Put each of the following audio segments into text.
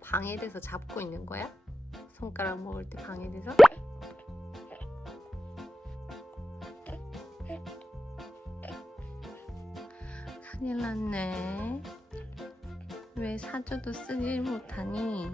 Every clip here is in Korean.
방해돼서 잡고 있는 거야? 손가락 먹을 때 방해돼서? 큰일 났네. 왜 사줘도 쓰질 못하니?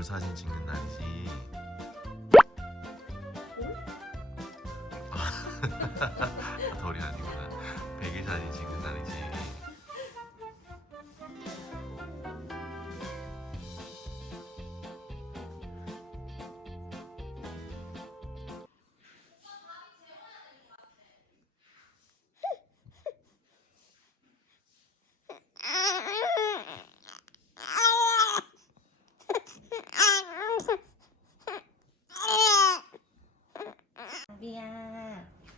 돌 사진 찍는 날이지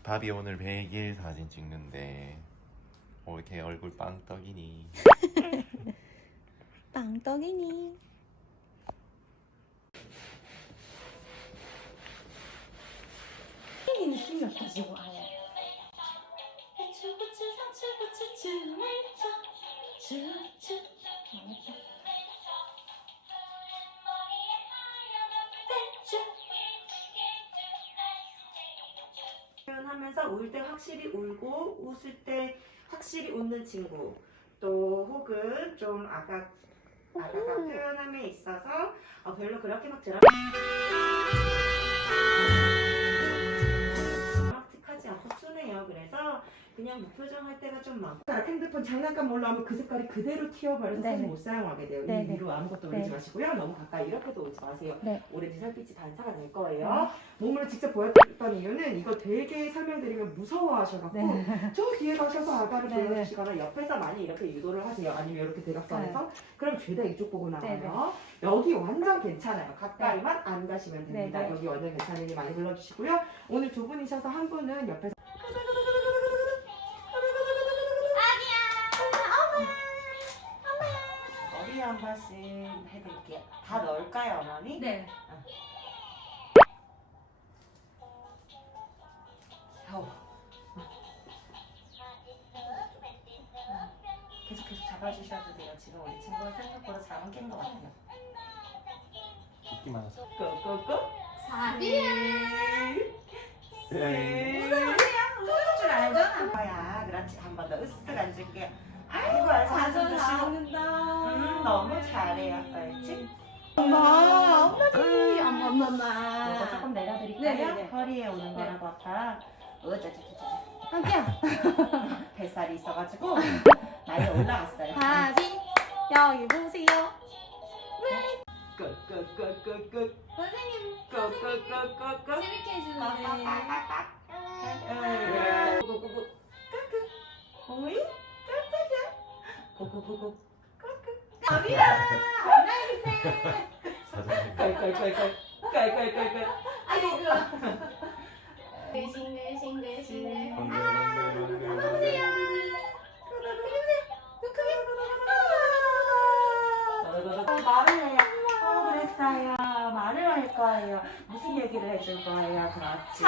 바비 오늘 100일 사진 찍는데 어, 이렇게 얼굴 빵떡이니 빵떡이니. 힘 힘을 가지고 와요. 표현하면서 울때 확실히 울고 웃을 때 확실히 웃는 친구. 또 혹은 좀 아까 아까가 표현함에 있어서 어, 별로 그렇게 막 드라마 그냥 무표정 할 때가 좀 많고 핸드폰 장난감 올라오면 그 색깔이 그대로 튀어버려서 사실 네네. 못 사용하게 돼요. 네네. 이 위로 아무것도 올리지 네. 마시고요. 너무 가까이 이렇게도 오지 마세요. 네. 오렌지 살빛이 반사가 될 거예요. 몸으로 직접 보였던 이유는 이거 되게 설명드리면 무서워하셔갖고 네. 저 뒤에 가셔서 아가를 네네. 불러주시거나 옆에서 많이 이렇게 유도를 하세요. 아니면 이렇게 대각선에서 그럼 죄다 이쪽 보고 나와요. 네. 네네. 여기 완전 괜찮아요. 가까이만 안 가시면 됩니다. 네네. 여기 완전 괜찮으니 많이 불러주시고요. 오늘 두 분이셔서 한 분은 옆에서 한 번씩 해드릴게요. 다 넣을까요, 어머니? 네. 아우. 계속 계속 잡아주셔도 돼요. 지금 우리 친구는 생각보다 잘안 깬 것 같아요. 인기 많아서 고고고. 사비야. 네. 웃을 줄 알잖아. 거야. 그렇지. 한 번 더 으쓱 앉을게요. 아이고. 한숨 드시고. 음, 너무 잘해요. 옳지? 엄마, 엄마 지. 엄마, 엄마, 엄마. 이거 조금 내려드릴까요? 네 네 네. 허리에 오는 네. 거라고 아까. 어쩌저쩌저. 한기야. 뱃살이 있어가지고 많이 올라갔어요. 바지 여기 보세요. 끄끄끄끄끄 선생님 끄끄끄끄끄 재밌게 해주는데. 고고고고 까끄 오이 깜짝이야 고고고고 바비야. 사진 깔깔깔깔 깔깔깔깔 아이고. 싱글 싱글 싱글. 보세요 말을 해요 어 그랬어요 말을 할 거예요 무슨 얘기를 해줄 거예요 그렇지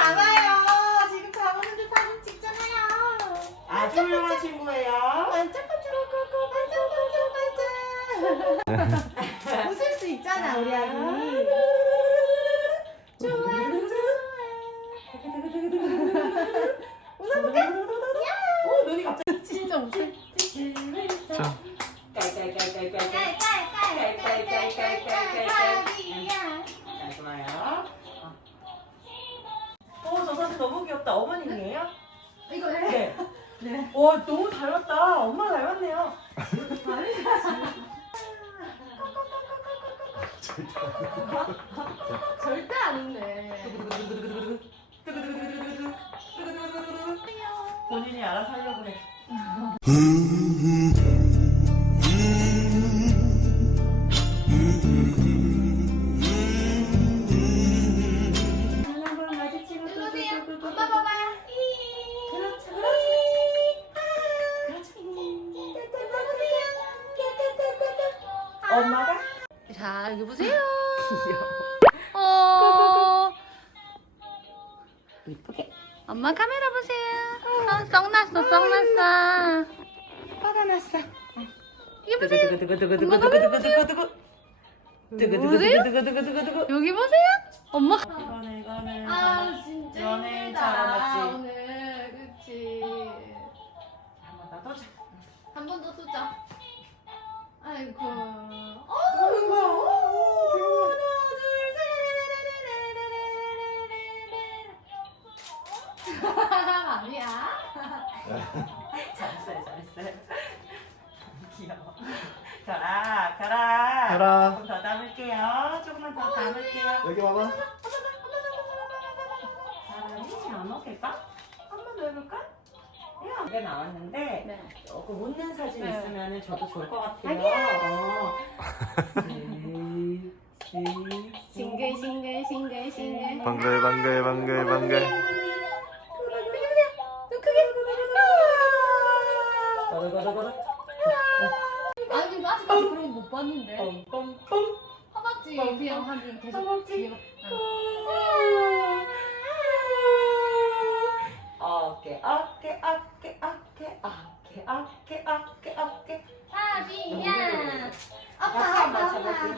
절대 안 웃네. 본인이 알아서 살려고 해. 눈 한번 마주치고 뚜두두두두. 엄마 봐봐요. 그렇지, 그렇지. 그렇지. 엄마가 자 여기 보세요. 귀여워. 어. 이쁘게 엄마 카메라 보세요. 어, 썩 났어, 썩 났어. 뻗어놨어. 이게 보세요. 두구두구두구두구두구두구두구. 두구두구두구두구두구두구. 여기 보세요. 엄마. 이거는 이거는 아 진짜 너네 힘들다 여기 와봐. 사람이 안 오겠다? 한 번 더 해볼까? 야, 이게 나왔는데 네. 조금 웃는 사진 네. 있으면 저도 좋을 것 같아요. 어. 시, 시, 싱글 싱글 싱글 싱글 방글 방글 방글 방글. 좀 크게 거들거들거들. 아니 나 아직까지 그런 거 못 봤는데 pompompom. 허벅지 뻥, 그냥 하면 계속 허벅지. 뒤로. 어깨 어깨 어깨 어깨 어깨 어깨 어깨 어깨 하비야 같이 한번 맞춰볼게요.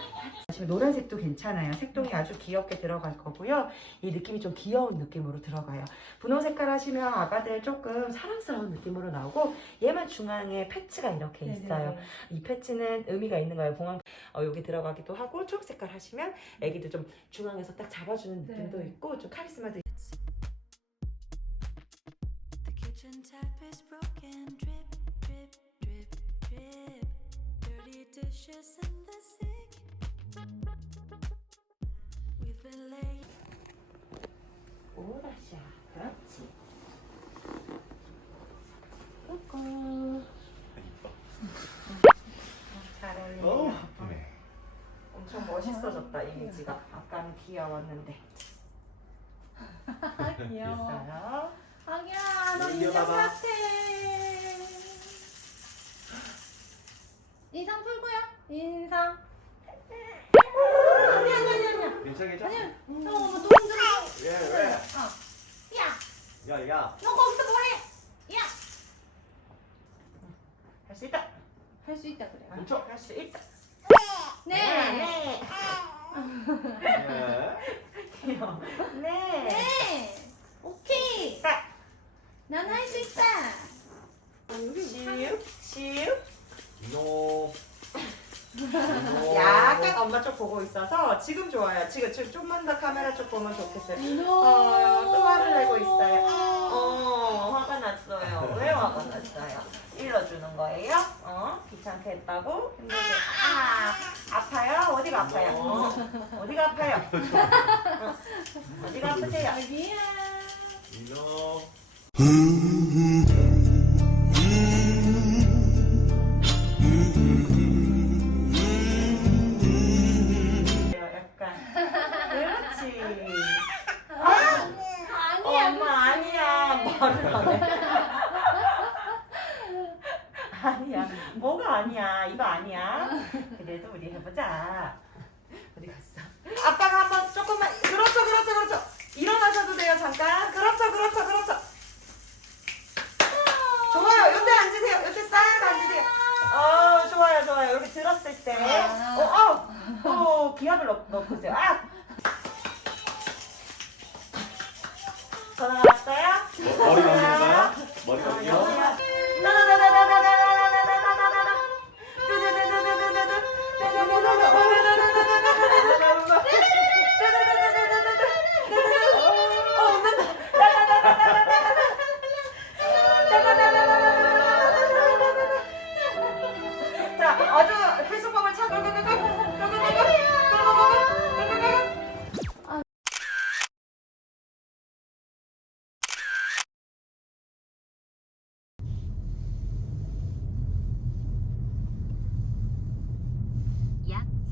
지금 노란색도 괜찮아요. 색동이 아주 귀엽게 들어갈 거고요. 이 느낌이 좀 귀여운 느낌으로 들어가요. 분홍 색깔 하시면 아가들 조금 사랑스러운 느낌으로 나오고 얘만 중앙에 패치가 이렇게 있어요. 이 패치는 의미가 있는 거예요. 봉황 어, 여기 들어가기도 하고 초록 색깔 하시면 애기도 좀 중앙에서 딱 잡아주는 느낌도 네. 있고 좀 카리스마도 kitchen 오라샤 그렇지. 꾸꾸 잘 어울린다 너무 예쁘네. 엄청 멋있어졌다 이미지가. 아까는 귀여웠는데. 귀여워. 아기야 너 봐봐. 같아 인상. 아니 아니 아니 아니 괜찮아 괜찮아. 아니 너 너무 힘들어. 왜 왜? 어. 야. 야 야. 너 거기서 뭐해? 야. 할 수 있다. 할 수 있다 그래. 멈춰. 할 수 있다. 네. 네. 네. 귀여워 네. 네. 오케이. 자, 난할 수 있다. 시우 시우. 노. 약간 엄마 쪽 보고 있어서 지금 좋아요 지금 지금 좀만 더 카메라 쪽 보면 좋겠어요 노. 어, 또 화를 내고 있어요. 어, 화가 났어요. 왜 화가 났어요? 일러주는 거예요? 어? 귀찮게 했다고? 힘들게. 아, 아파요? 어디가 아파요? 어, 어디가 아파요? 어, 어디가 아프세요? 이노.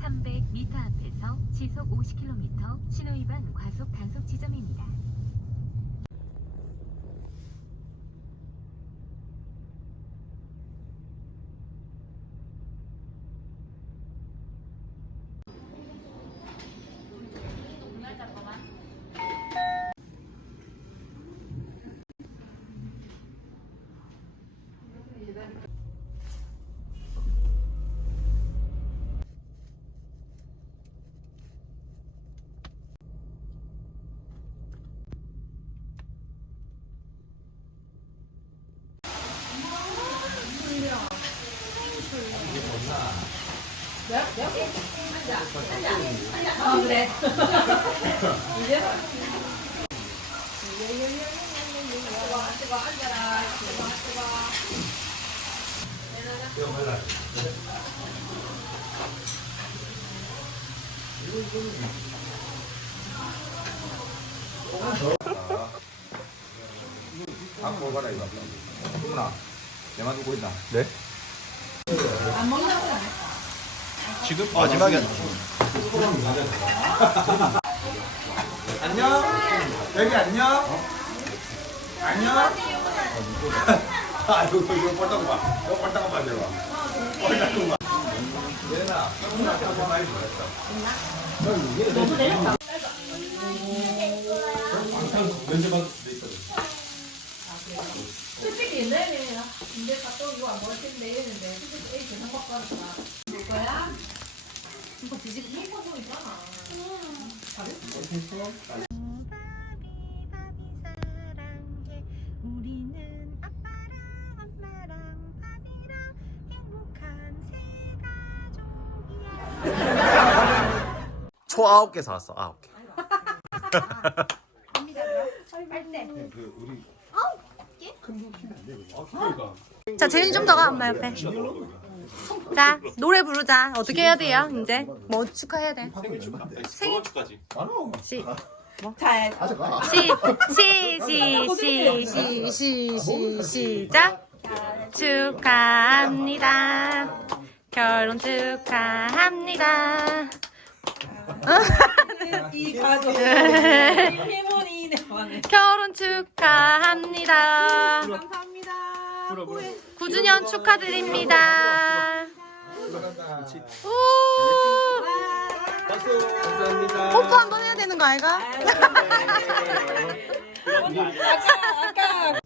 300m 앞에서 시속 50km 신호위반 과속 단속 지점입니다. 갖고 가라 이거. 누나, 내만 두고 있다. 네? 안 먹는다고 안 지금 마지막에 안녕. 여기 안녕. 안녕. 아 이거 이거 꼴딱 봐. 이거 꼴딱 봐 이거. 봐. 얘나, 많이 내렸다. 받을 수도 있거든. 솔직히 옛날에는 군대 갔다 오고 안 먹을 텐데 이랬는데 솔직히 애 계산 받고 하니까 볼 거야? 이거 아빠랑 엄마랑 밥이랑 행복한 새 가족이야. 초 아홉 개 사왔어. 아홉 개. 자, 재윤이 좀 더 가, 엄마 옆에. 자, 노래 부르자. 어떻게 해야 돼요, 이제? 뭐 축하해야 돼? 생일 축하. 생일 축하지. 시, 잘 시, 시, 시, 시, 시, 시, 시, 시작. 축하합니다. 결혼 축하합니다. 이 가족 해모니네 결혼 축하합니다. 감사합니다. 9주년 축하드립니다. 우! 감사합니다. 뽀뽀 한 번 해야 되는 거 아이가? 아까 아까